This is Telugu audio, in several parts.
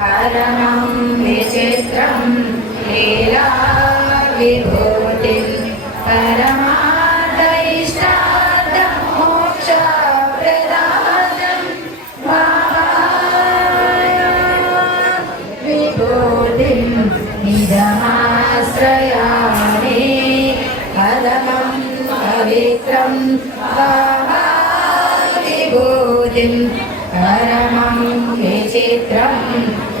परमं विचित्रं निरा विभोधिं परमादैष्ठ मोक्षा प्रदानं विभोधिं निश्रयाणि परमं परित्रं परमं विचित्रम्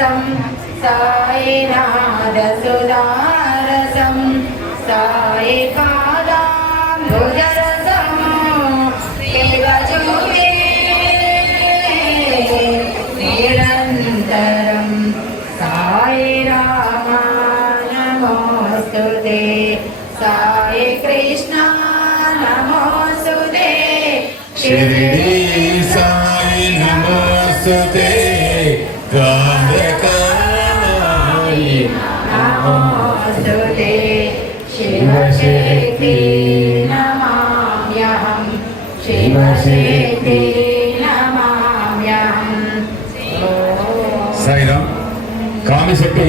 సాయినాథం సాయినాథ సుధారసం సాయి పాదాంబుజరసం శివజూమే నిరంతరం సాయి రామ నమోస్తు సాయి కృష్ణ నమోస్తు శిరిడి సాయి नमोऽस्तुते शिवशक्ति नमाम्यहं शिवशक्ति नमाम्यहं साईराम कामशक्ति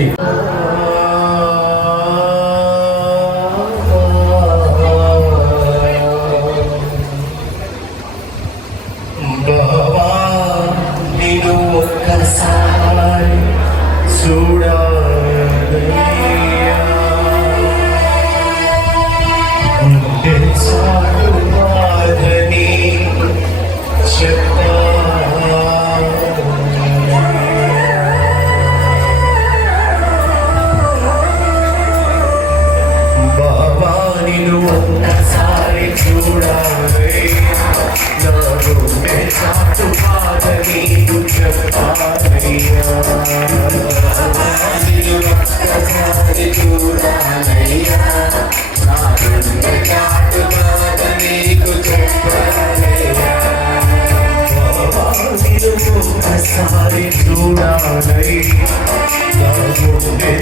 మరి చూడాలయ్యా.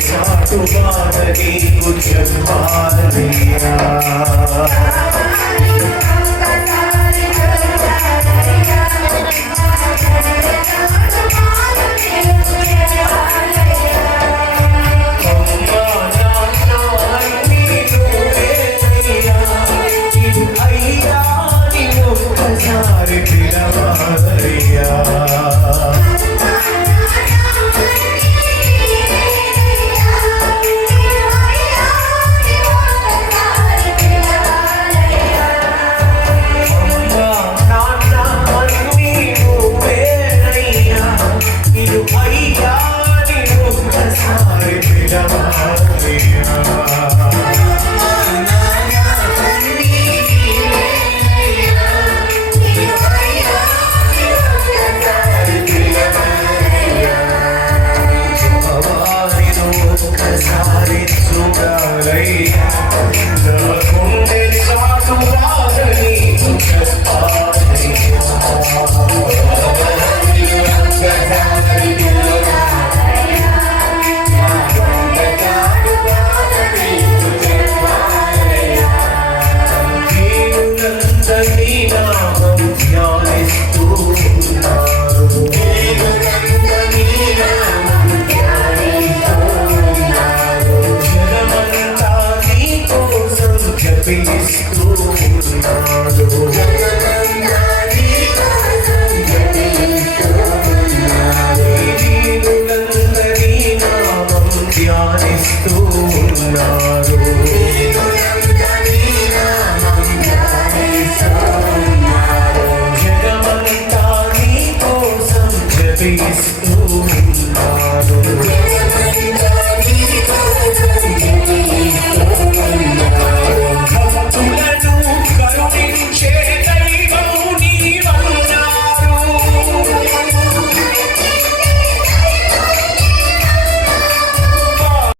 చాటు బాధ నీకు